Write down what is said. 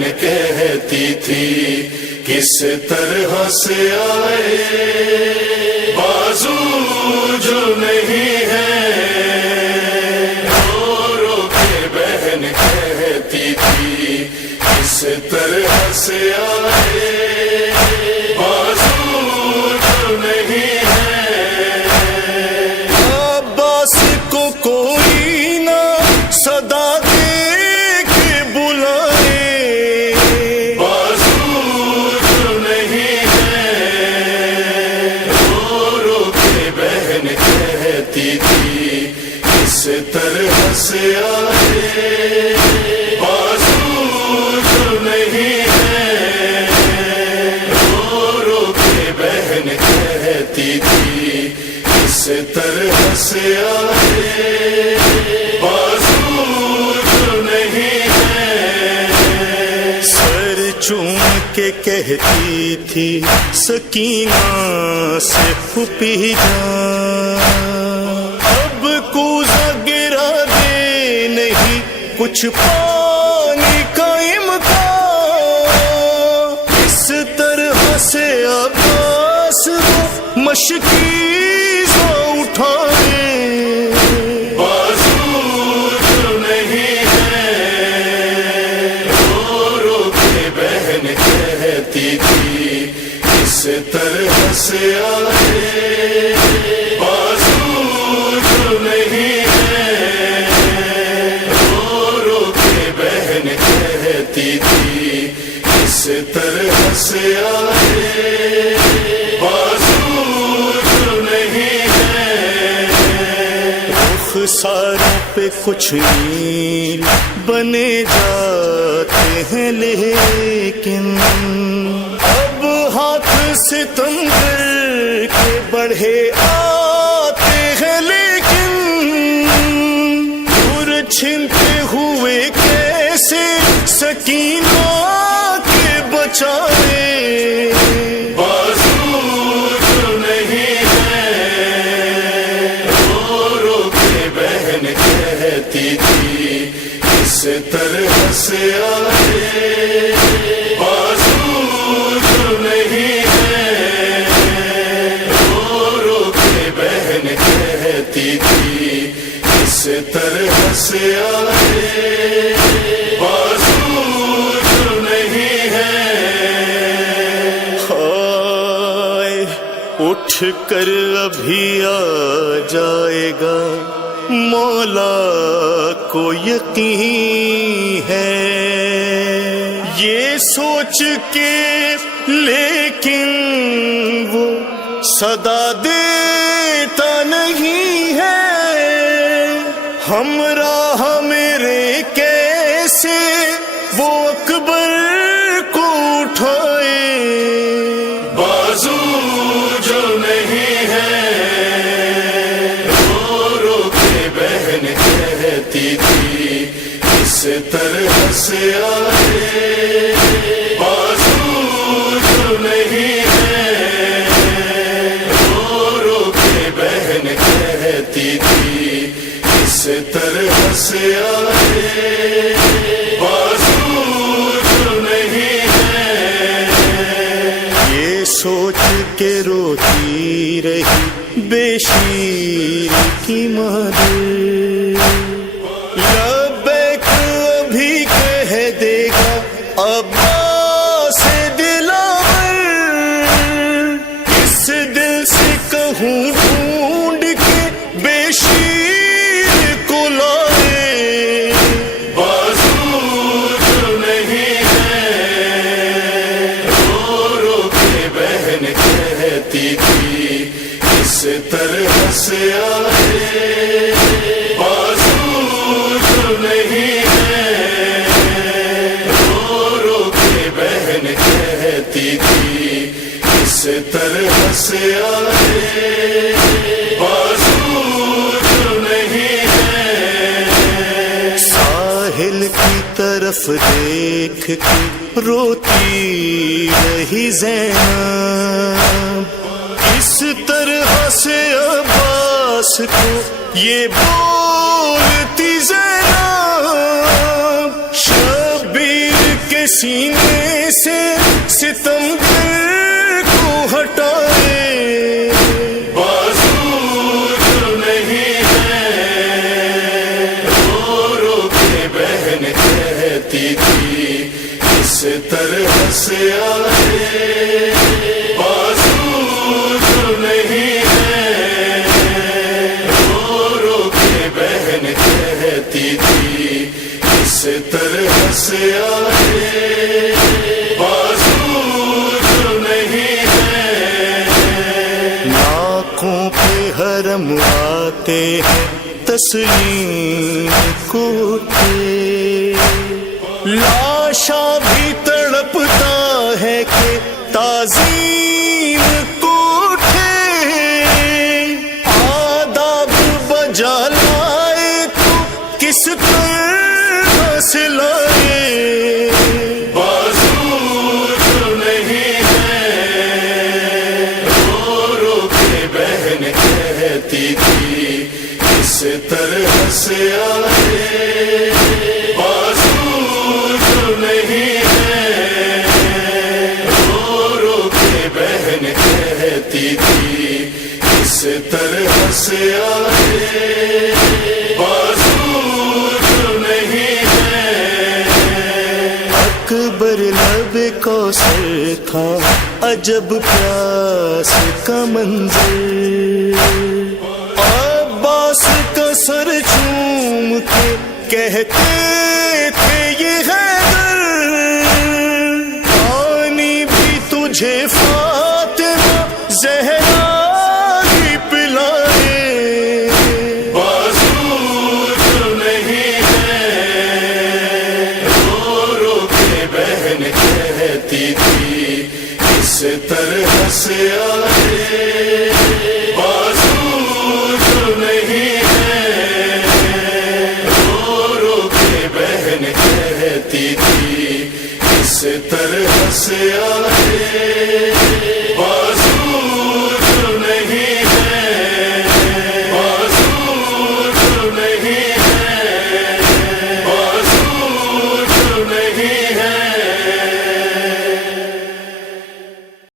بہن کہتی تھی کس طرح سے آئے بازو جو نہیں ہے، رو رو کے بہن کہتی تھی کس طرح سے آئے بازو جو نہیں ہے۔ عباس کو کوئی نہ صدا دے کے بلائے، بازو جو نہیں ہے، رو رو کے بہن کہتی تھی کس طرح سے آئے بازو جو نہیں ہے، رو رو کے بہن کہتی تھی کس طرح سے آئے بازو جو نہیں ہے۔ سر چوم کے کہتی تھی سکینہ سے پھوپھی جان، اب کوزہ گرا دے نہیں کچھ پانی کا امکان، اس طرح سے عباس مشکیزہ اٹھائے، بازو جو نہیں ہے، رو رو کے بہن کہتی تھی کس طرح سے آئے بازو جو نہیں ہے، رو رو کے بہن کہتی تھی کس طرح سے آئے بازو جو نہیں ہے۔ رخساروں پہ کچھ نیل بنے جاتے ہیں لیکن اب ہاتھ ستمگر کے بڑھے آتے ہیں، لیکن دور چھنتے ہوئے کیسے سکینہ کے بچائے، بازو جو نہیں ہے، رو رو کے بہن کہتی تھی کس طرح سے آئے بازو جو نہیں ہے، رو رو کے بہن کہتی تھی کس طرح سے آئے بازو جو نہیں ہے۔ ہائے اٹھ کر ابھی آ جائے گا مولا کو یقین ہے، یہ سوچ کے لیکن وہ صدا دیتا نہیں ہے، ہمراہ میرے کیسے وہ اکبر کو اٹھائے، بازو جو نہیں ہے، رو رو کے بہن کہتی تھی کس طرح سے آئے بازو جو نہیں ہے، رو رو کے بہن کہتی تھی کس طرح سے آئے بازو جو نہیں ہے۔ یہ سوچ کے روتی رہی بے شیر کی مادر، لبیک ابھی کہہ دے گا عباس دلاور، اس دل سے کہوں ڈھونڈ کے بے شیر کو لائے، بازو جو نہیں ہے، رو رو کے بہن کہتی تھی کس طرح سے آئے بازو جو نہیں ہے، رو رو کے بہن کہتی تھی کس طرح سے آئے بازو جو نہیں ہے۔ ساحل کی طرف دیکھ کے روتی رہی زینب، اس طرح سے عباس کو یہ بولتی زینب، شبیر کے سینے سے ستمگر کو ہٹائے، بازو جو نہیں ہے رو رو کے بہن کہتی تھی اس طرح سے آئے، بازو جو نہیں ہے رو رو کے بہن کہتی تھی اس طرح سے آئے، بازو جو نہیں ہے۔ آنکھوں پہ حرم آتے ہیں تسلیم کو اٹھے، لاشا بھی تڑپتا ہے کہ تعظیم کو اٹھے، آداب بجا لائے تو کس طرح سے لائے، بازو جو نہیں ہے رو رو کے بہن کہتی تھی اس طرح سے آئے، بازو جو نہیں ہے رو رو کے بہن کہتی تھی اس طرح سے آئے، بازو جو نہیں ہے۔ اکبر لب کوثر تھا عجب پیاس کا منظر، عباس کا سر چوم کے کہتے تھے یہ حیدر، پانی بھی تجھے فاطمہ زہرا ہی پلائے، بازو جو نہیں ہے رو رو کے بہن کہتی تھی اس طرح سے آئے، بازو جو نہیں ہے رو رو کے بہن کہتی تھی اس طرح سے آئے۔